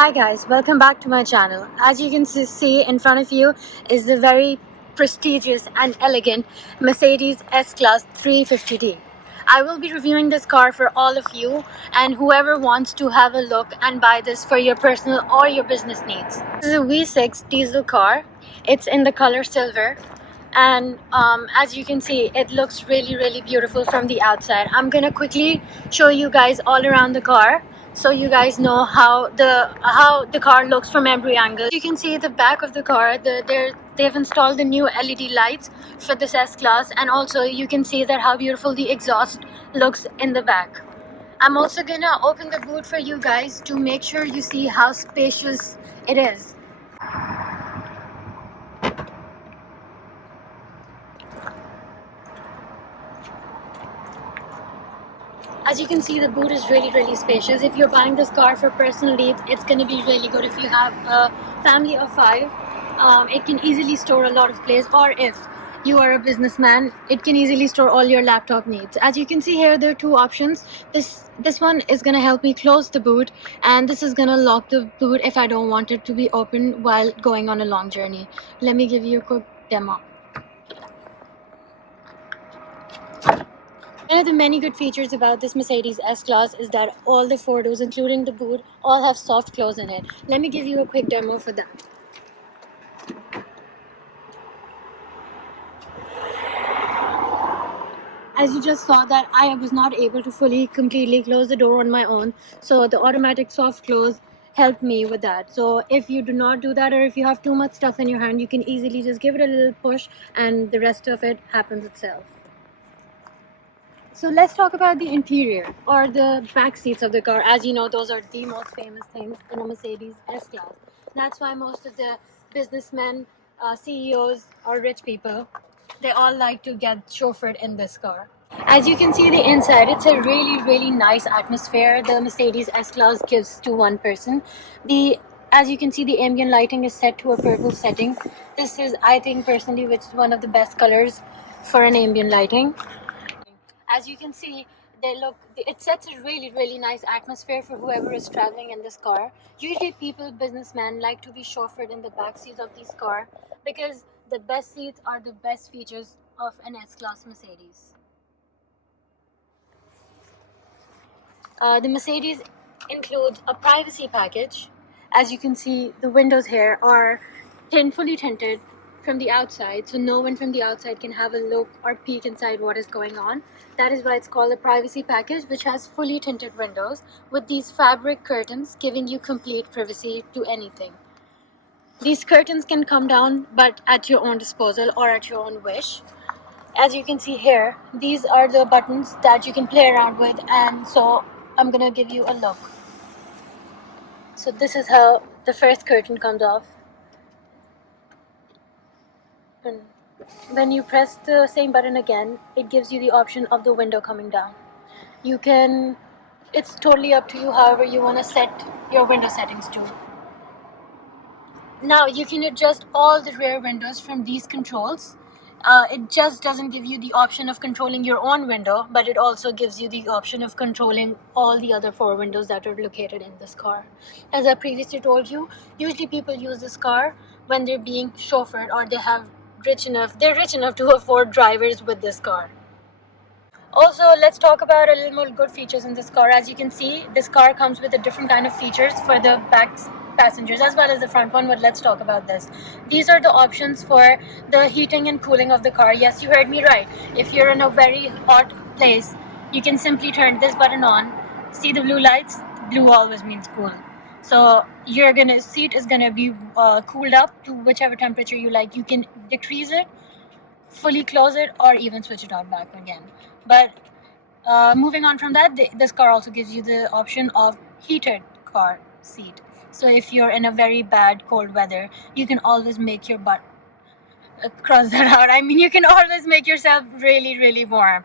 Hi guys, welcome back to my channel. As you can see in front of you is the very prestigious and elegant Mercedes S-Class 350D. I will be reviewing this car for all of you and whoever wants to have a look and buy this for your personal or your business needs. This is a V6 diesel car. It's in the color silver. And as you can see, it looks really beautiful from the outside. I'm gonna quickly show you guys all around the car so you guys know how the car looks from every angle. You can see the back of the car. They've installed the new LED lights for this S-Class, and also you can see that how beautiful the exhaust looks in the back. I'm also gonna open the boot for you guys to make sure you see how spacious it is. As you can see, the boot is really spacious. If you're buying this car for personal needs, it's going to be really good. If you have a family of 5, it can easily store a lot of place. Or if you are a businessman, it can easily store all your laptop needs. As you can see here, there are 2 options. This one is going to help me close the boot, and this is going to lock the boot if I don't want it to be open while going on a long journey. Let me give you a quick demo. One of the many good features about this Mercedes S-Class is that all the 4 doors, including the boot, all have soft close in it. Let me give you a quick demo for that. As you just saw that I was not able to completely close the door on my own, so the automatic soft close helped me with that. So if you do not do that, or if you have too much stuff in your hand, you can easily just give it a little push and the rest of it happens itself. So let's talk about the interior or the back seats of the car. As you know, those are the most famous things in a Mercedes S-Class. That's why most of the businessmen, CEOs or rich people, they all like to get chauffeured in this car. As you can see the inside, it's a really nice atmosphere the Mercedes S-Class gives to one person. As you can see, the ambient lighting is set to a purple setting. This is, I think personally, which is one of the best colors for an ambient lighting. As you can see, it sets a really nice atmosphere for whoever is traveling in this car. Usually businessmen like to be chauffeured in the back seats of these cars because the best seats are the best features of an S-Class Mercedes. The Mercedes includes a privacy package. As you can see, the windows here are fully tinted from the outside, so no one from the outside can have a look or peek inside what is going on. That is why it's called a privacy package, which has fully tinted windows with these fabric curtains giving you complete privacy to anything. These curtains can come down, but at your own disposal or at your own wish. As you can see here, these are the buttons that you can play around with, and so I'm gonna give you a look. So this is how the first curtain comes off. And when you press the same button again, it gives you the option of the window coming down. It's totally up to you however you want to set your window settings to. Now you can adjust all the rear windows from these controls. It just doesn't give you the option of controlling your own window, but it also gives you the option of controlling all the other 4 windows that are located in this car. As I previously told you, usually people use this car when they're being chauffeured or they're rich enough to afford drivers with this car. Also, let's talk about a little more good features in this car. As you can see, this car comes with a different kind of features for the back passengers as well as the front one, but let's talk about this. These are the options for the heating and cooling of the car. Yes, you heard me right. If you're in a very hot place, you can simply turn this button on. See the blue lights? Blue always means cool. So seat is gonna be cooled up to whichever temperature you like. You can decrease it, fully close it, or even switch it on back again. But moving on from that, this car also gives you the option of heated car seat. So if you're in a very bad cold weather, you can always make your butt cross that out. I mean, you can always make yourself really warm.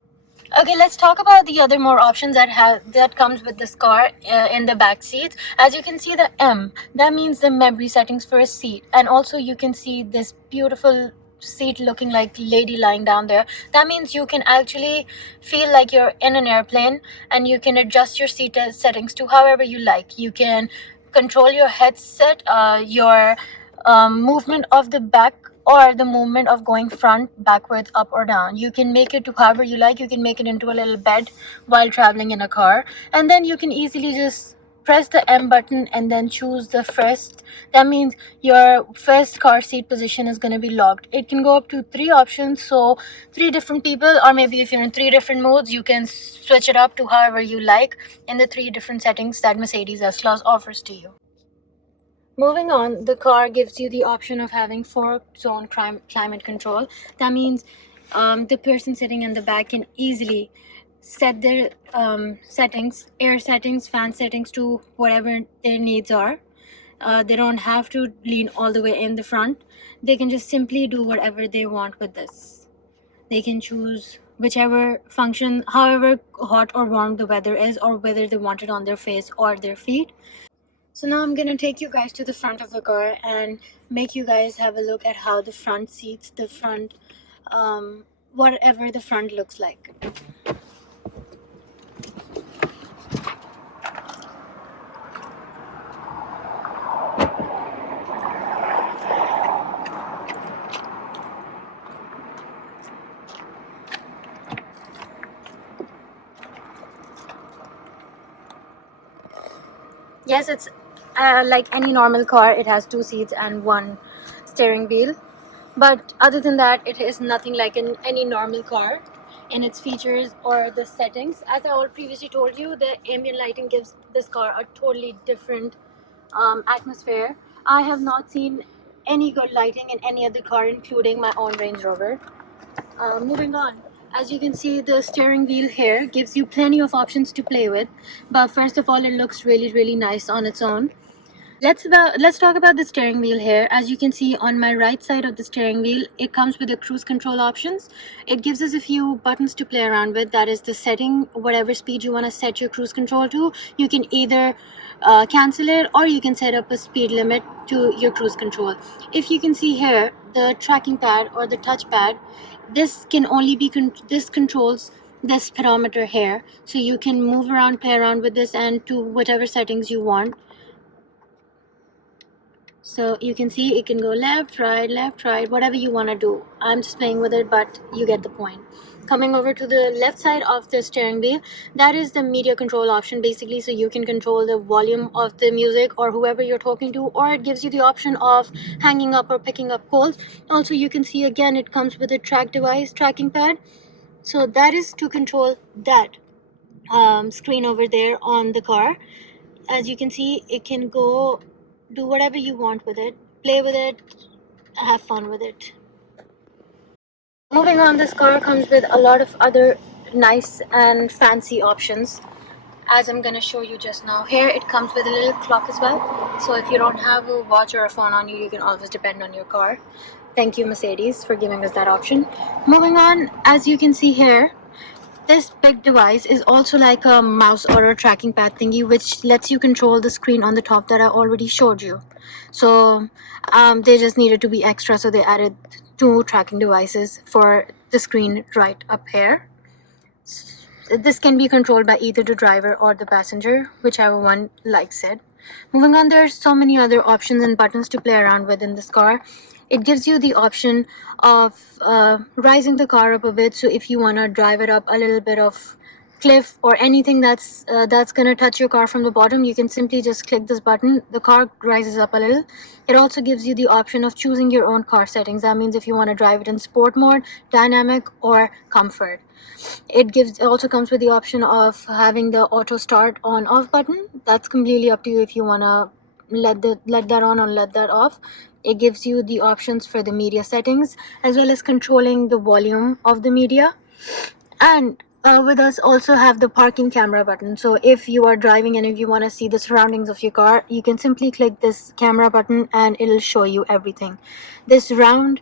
Okay, let's talk about the other more options that comes with this car in the back seat. As you can see, the M, that means the memory settings for a seat, and also you can see this beautiful seat looking like lady lying down there. That means you can actually feel like you're in an airplane, and you can adjust your seat settings to however you like. You can control your headset, your movement of the back, or the movement of going front, backwards, up or down. You can make it to however you like. You can make it into a little bed while traveling in a car, and then you can easily just press the M button and then choose the first. That means your first car seat position is going to be locked. It can go up to 3 options, so 3 different people, or maybe if you're in 3 different modes, you can switch it up to however you like in the 3 different settings that Mercedes S-Class offers to you. Moving on, the car gives you the option of having 4-zone climate control. That means the person sitting in the back can easily set their settings, air settings, fan settings to whatever their needs are. They don't have to lean all the way in the front. They can just simply do whatever they want with this. They can choose whichever function, however hot or warm the weather is, or whether they want it on their face or their feet. So now I'm gonna take you guys to the front of the car and make you guys have a look at how the front seats, the front, whatever the front looks like. Yes, it's like any normal car. It has 2 seats and 1 steering wheel. But other than that, it is nothing like in any normal car in its features or the settings. As I already previously told you, the ambient lighting gives this car a totally different atmosphere. I have not seen any good lighting in any other car, including my own Range Rover. Moving on, as you can see, the steering wheel here gives you plenty of options to play with. But first of all, it looks really nice on its own. Let's talk about the steering wheel here. As you can see on my right side of the steering wheel, it comes with the cruise control options. It gives us a few buttons to play around with. That is the setting, whatever speed you want to set your cruise control to. You can either cancel it, or you can set up a speed limit to your cruise control. If you can see here, the tracking pad or the touch pad, this can only be this controls this pedometer here, so you can move around, play around with this, and to whatever settings you want. So you can see it can go left, right, whatever you want to do. I'm just playing with it, but you get the point. Coming over to the left side of the steering wheel, that is the media control option basically, so you can control the volume of the music or whoever you're talking to, or it gives you the option of hanging up or picking up calls. Also, you can see again it comes with a track device tracking pad, so that is to control that screen over there on the car. As you can see, it can go do whatever you want with it, play with it, have fun with it. Moving on, this car comes with a lot of other nice and fancy options, as I'm gonna show you just now. Here it comes with a little clock as well, so if you don't have a watch or a phone on you, you can always depend on your car. Thank you, Mercedes, for giving us that option. Moving on, as you can see here, this big device is also like a mouse or a tracking pad thingy, which lets you control the screen on the top that I already showed you. So they just needed to be extra, so they added 2 tracking devices for the screen right up here. This can be controlled by either the driver or the passenger, whichever one likes it. Moving on, there are so many other options and buttons to play around with in this car. It gives you the option of rising the car up a bit, so if you want to drive it up a little bit of cliff or anything that's going to touch your car from the bottom, you can simply just click this button. The car rises up a little. It also gives you the option of choosing your own car settings. That means if you want to drive it in sport mode, dynamic, or comfort. It also comes with the option of having the auto start on off button. That's completely up to you if you want to let that on or let that off. It gives you the options for the media settings, as well as controlling the volume of the media. And with us also have the parking camera button. So if you are driving and if you want to see the surroundings of your car, you can simply click this camera button and it'll show you everything. This round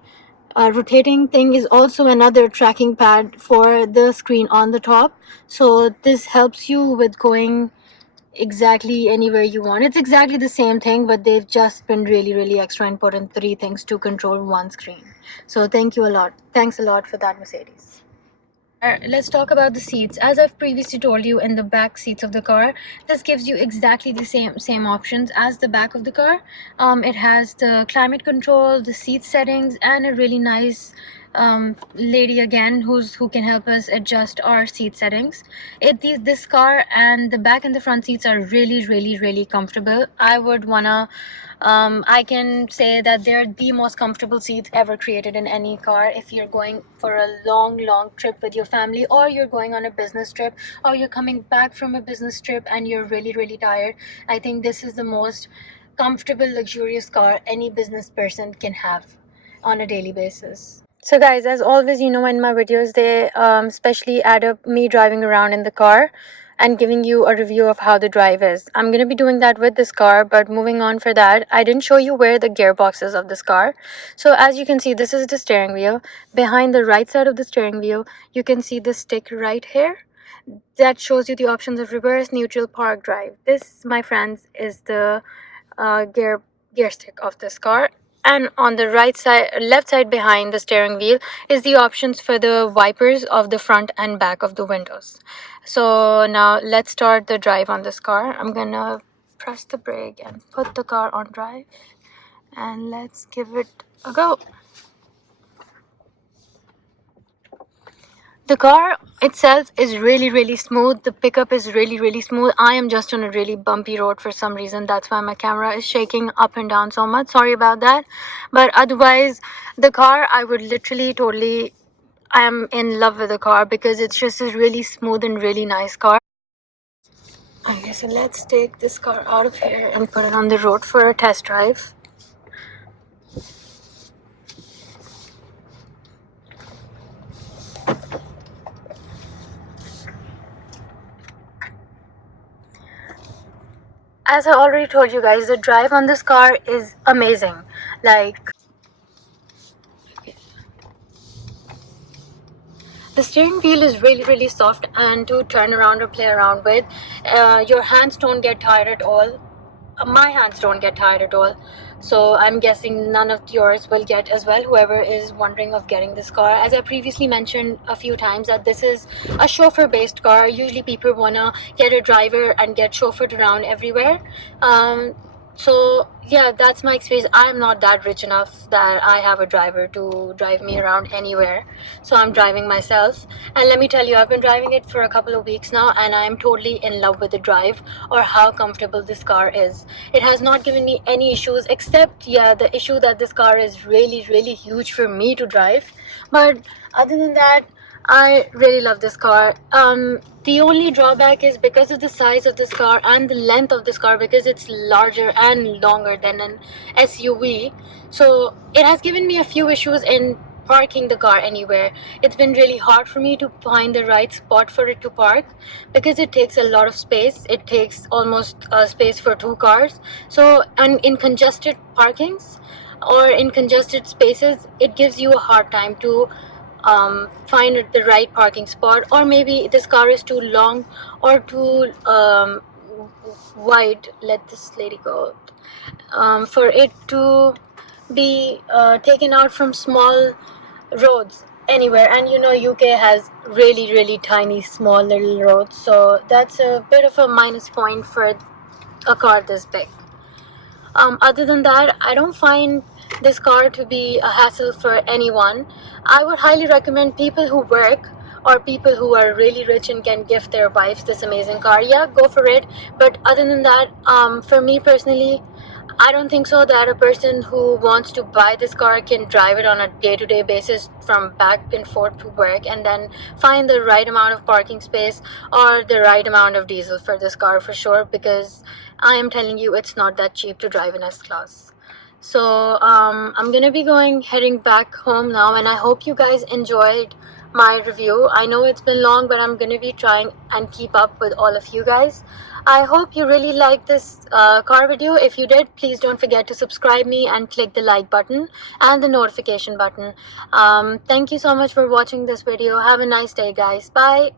rotating thing is also another tracking pad for the screen on the top. So this helps you with going exactly anywhere you want. It's exactly the same thing, but they've just been really extra and put in 3 things to control one screen. So thanks a lot for that, Mercedes. Let's talk about the seats. As I've previously told you, in the back seats of the car, this gives you exactly the same options as the back of the car. It has the climate control, the seat settings, and a really nice lady again who can help us adjust our seat settings. This car and the back and the front seats are really comfortable. I can say that they're the most comfortable seats ever created in any car. If you're going for a long trip with your family, or you're going on a business trip, or you're coming back from a business trip and you're really tired, I think this is the most comfortable, luxurious car any business person can have on a daily basis. So guys, as always, you know, in my videos, they especially add up me driving around in the car and giving you a review of how the drive is. I'm going to be doing that with this car, but moving on for that, I didn't show you where the gearbox is of this car. So as you can see, this is the steering wheel. Behind the right side of the steering wheel, you can see the stick right here. That shows you the options of reverse, neutral, park, drive. This, my friends, is the gear stick of this car. And on the left side behind the steering wheel is the options for the wipers of the front and back of the windows. So now let's start the drive on this car. I'm gonna press the brake and put the car on drive, and let's give it a go. The car itself is really smooth. The pickup is really smooth. I am just on a really bumpy road for some reason. That's why my camera is shaking up and down so much. Sorry about that. But otherwise, the car, I would literally I am in love with the car because it's just a really smooth and really nice car. Okay, so let's take this car out of here and put it on the road for a test drive. As I already told you guys, the drive on this car is amazing. Like, the steering wheel is really soft and to turn around or play around with. Your hands don't get tired at all. My hands don't get tired at all. So I'm guessing none of yours will get as well, whoever is wondering of getting this car. As I previously mentioned a few times, that this is a chauffeur based car. Usually people wanna get a driver and get chauffeured around everywhere. So yeah, that's my experience. I am not that rich enough that I have a driver to drive me around anywhere, so I'm driving myself. And let me tell you, I've been driving it for a couple of weeks now, and I'm totally in love with the drive, or how comfortable this car is. It has not given me any issues, except, yeah, the issue that this car is really huge for me to drive. But other than that, I really love this car. The only drawback is because of the size of this car and the length of this car, because it's larger and longer than an SUV. So it has given me a few issues in parking the car anywhere. It's been really hard for me to find the right spot for it to park because it takes a lot of space. It takes almost space for two cars. So, and in congested parkings or in congested spaces, it gives you a hard time to find the right parking spot, or maybe this car is too long or too wide. Let this lady go. For it to be taken out from small roads anywhere, and you know UK has really tiny small little roads, so that's a bit of a minus point for a car this big. Other than that, I don't find this car to be a hassle for anyone. I would highly recommend people who work or people who are really rich and can gift their wives this amazing car. Yeah, go for it. But other than that, for me personally, I don't think so that a person who wants to buy this car can drive it on a day-to-day basis from back and forth to work and then find the right amount of parking space or the right amount of diesel for this car, for sure, because I am telling you, it's not that cheap to drive in S-Class. So I'm gonna be heading back home now, and I hope you guys enjoyed my review. I know it's been long, but I'm gonna be trying and keep up with all of you guys. I hope you really liked this car video. If you did, please don't forget to subscribe me and click the like button and the notification button. Thank you so much for watching this video. Have a nice day, guys. Bye.